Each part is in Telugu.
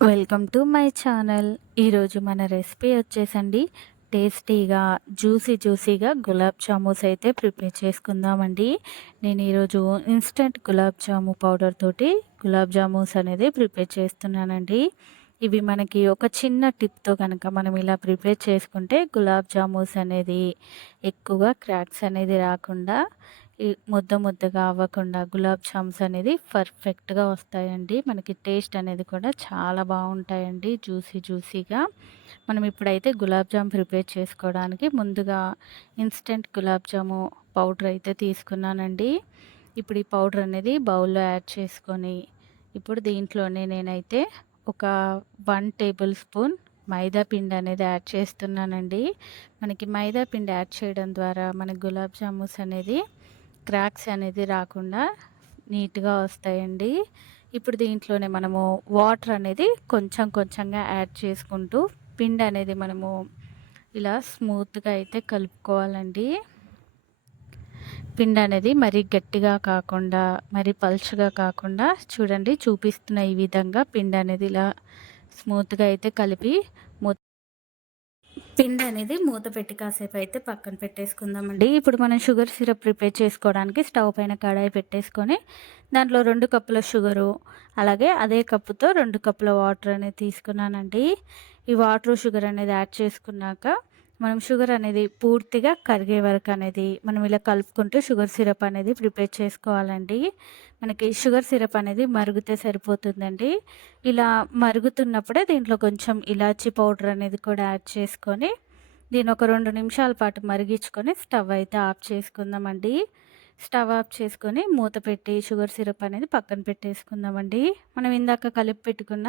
Welcome to my channel. ఈరోజు మన రెసిపీ వచ్చేసండి టేస్టీగా జ్యూసీగా గులాబ్ జామూస్ అయితే ప్రిపేర్ చేసుకుందామండి. నేను ఈరోజు ఇన్స్టెంట్ గులాబ్ జాము పౌడర్ తోటి గులాబ్ జామూస్ అనేది ప్రిపేర్ చేస్తున్నానండి. ఇవి మనకి ఒక చిన్న టిప్తో కనుక మనం ఇలా ప్రిపేర్ చేసుకుంటే గులాబ్ జామూస్ అనేది ఎక్కువగా క్రాక్స్ అనేది రాకుండా ఈ ముద్దగా అవ్వకుండా గులాబ్ జామ్స్ అనేది పర్ఫెక్ట్‌గా వస్తాయండి. మనకి టేస్ట్ అనేది కూడా చాలా బావుంటాయండి జ్యూసీగా. మనం ఇప్పుడైతే గులాబ్ జామ్ ప్రిపేర్ చేసుకోవడానికి ముందుగా ఇన్‌స్టంట్ గులాబ్ జాము పౌడర్ అయితే తీసుకున్నానండి. ఇప్పుడు ఈ పౌడర్ అనేది బౌల్‌లో యాడ్ చేసుకొని, ఇప్పుడు దీంట్లోనే నేనైతే ఒక 1 టేబుల్ స్పూన్ మైదా పిండి అనేది యాడ్ చేస్తున్నానండి. మనకి మైదా పిండి యాడ్ చేయడం ద్వారా మన గులాబ్ జామూస్ అనేది క్రాక్స్ అనేది రాకుండా నీట్‌గా వస్తాయండి. ఇప్పుడు దీంట్లోనే మనము వాటర్ అనేది కొంచెంగా యాడ్ చేసుకుంటూ పిండి అనేది మనము ఇలా స్మూత్‌గా అయితే కలుపుకోవాలండి. పిండి అనేది మరీ గట్టిగా కాకుండా, మరీ పల్చగా కాకుండా చూడండి చూపిస్తున్న ఈ విధంగా పిండి అనేది ఇలా స్మూత్‌గా అయితే కలిపి పిండి అనేది మూత పెట్టి కాసేపు అయితే పక్కన పెట్టేసుకుందామండి. ఇప్పుడు మనం షుగర్ సిరప్ ప్రిపేర్ చేసుకోవడానికి స్టవ్ పైన కడాయి పెట్టేసుకొని దాంట్లో 2 కప్పుల షుగరు, అలాగే అదే కప్పుతో 2 కప్పుల వాటర్ అనేది తీసుకున్నానండి. ఈ వాటర్ షుగర్ అనేది యాడ్ చేసుకున్నాక మనం షుగర్ అనేది పూర్తిగా కరిగే వరకు అనేది మనం ఇలా కలుపుకుంటూ షుగర్ సిరప్ అనేది ప్రిపేర్ చేసుకోవాలండి. మనకి షుగర్ సిరప్ అనేది మరిగితే సరిపోతుందండి. ఇలా మరుగుతున్నప్పుడే దీంట్లో కొంచెం ఇలాచీ పౌడర్ అనేది కూడా యాడ్ చేసుకొని దీన్ని ఒక 2 నిమిషాల పాటు మరిగించుకొని స్టవ్ అయితే ఆఫ్ చేసుకుందామండి. స్టవ్ ఆఫ్ చేసుకొని మూత పెట్టి షుగర్ సిరప్ అనేది పక్కన పెట్టేసుకుందామండి. మనం ఇందాక కలిపి పెట్టుకున్న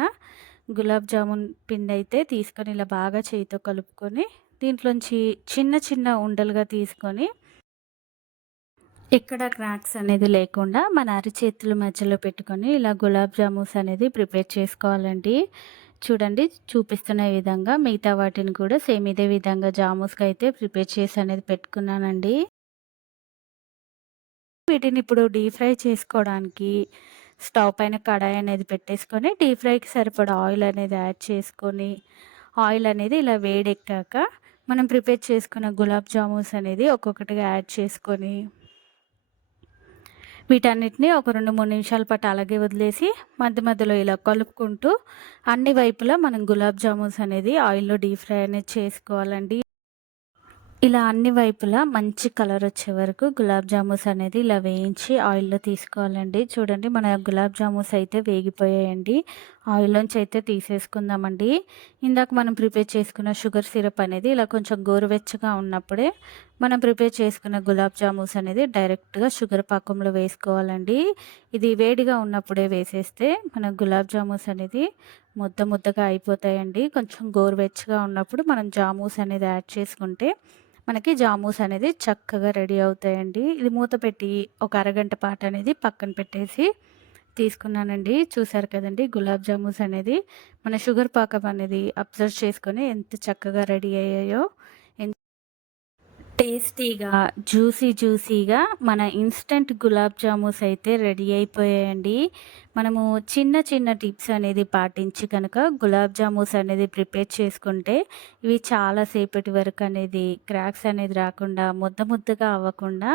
గులాబ్ జామున్ పిండి అయితే తీసుకొని ఇలా బాగా చేయితో కలుపుకొని దీంట్లోంచి చిన్న ఉండలుగా తీసుకొని ఎక్కడ క్రాక్స్ అనేది లేకుండా మన అరిచేతుల మధ్యలో పెట్టుకొని ఇలా గులాబ్ జామూస్ అనేది ప్రిపేర్ చేసుకోవాలండి. చూడండి చూపిస్తున్న విధంగా మిగతా వాటిని కూడా సేమ్ ఇదే విధంగా జామూస్‌గా అయితే ప్రిపేర్ చేసి అనేది పెట్టుకున్నానండి. వీటిని ఇప్పుడు డీప్ ఫ్రై చేసుకోవడానికి స్టవ్ పైన కడాయి అనేది పెట్టేసుకొని డీప్ ఫ్రైకి సరిపడా ఆయిల్ అనేది యాడ్ చేసుకొని, ఆయిల్ అనేది ఇలా వేడెక్కాక మనం ప్రిపేర్ చేసుకున్న గులాబ్ జామూన్స్ అనేది ఒక్కొక్కటిగా యాడ్ చేసుకొని వీటన్నిటిని ఒక 2, 3 నిమిషాల పాటు అలాగే వదిలేసి మధ్యలో ఇలా కలుపుకుంటూ అన్ని వైపులా మనం గులాబ్ జామూన్స్ అనేది ఆయిల్‌లో డీప్ ఫ్రై అనేది చేసుకోవాలండి. ఇలా అన్ని వైపులా మంచి కలర్ వచ్చే వరకు గులాబ్ జామూస్ అనేది ఇలా వేయించి ఆయిల్‌లో తీసుకోవాలండి. చూడండి మన గులాబ్ జామూస్ అయితే వేగిపోయాయండి. ఆయిల్‌లోంచి అయితే తీసేసుకుందామండి. ఇందాక మనం ప్రిపేర్ చేసుకున్న షుగర్ సిరప్ అనేది ఇలా కొంచెం గోరువెచ్చగా ఉన్నప్పుడే మనం ప్రిపేర్ చేసుకున్న గులాబ్ జామూస్ అనేది డైరెక్ట్‌గా షుగర్ పాకంలో వేసుకోవాలండి. ఇది వేడిగా ఉన్నప్పుడే వేసేస్తే మన గులాబ్ జామూస్ అనేది ముద్దగా అయిపోతాయండి. కొంచెం గోరువెచ్చగా ఉన్నప్పుడు మనం జామూస్ అనేది యాడ్ చేసుకుంటే మనకి జామూస్ అనేది చక్కగా రెడీ అవుతాయండి. ఇది మూత పెట్టి ఒక అరగంట పాటు అనేది పక్కన పెట్టేసి తీసుకున్నానండి. చూసారు కదండీ గులాబ్ జామూస్ అనేది మన షుగర్ పాకం అనేది అబ్జర్వ్ చేసుకొని ఎంత చక్కగా రెడీ అయ్యాయో. టేస్టీగా జ్యూసీగా మన ఇన్స్టంట్ గులాబ్ జామూస్ అయితే రెడీ అయిపోయాయండి. మనము చిన్న టిప్స్ అనేది పాటించి కనుక గులాబ్ జామూస్ అనేది ప్రిపేర్ చేసుకుంటే ఇవి చాలా సేపటి వరకు అనేది క్రాక్స్ అనేది రాకుండా ముద్దగా అవ్వకుండా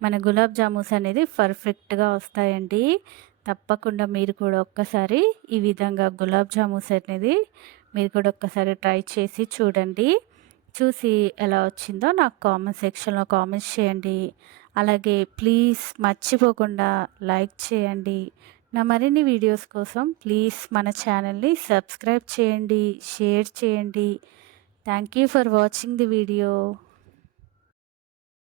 మన గులాబ్ జామూస్ అనేది పర్ఫెక్ట్‌గా వస్తాయండి. తప్పకుండా మీరు కూడా ఒక్కసారి ఈ విధంగా గులాబ్ జామూస్ అనేది మీరు కూడా ఒక్కసారి ట్రై చేసి చూడండి. చూసి ఎలా వచ్చిందో నాకు కామెంట్ సెక్షన్‌లో కామెంట్స్ చేయండి. అలాగే ప్లీజ్ మర్చిపోకుండా లైక్ చేయండి. నా మరిన్ని వీడియోస్ కోసం ప్లీజ్ మన ఛానల్‌ని సబ్స్క్రైబ్ చేయండి, షేర్ చేయండి. Thank you for watching the video.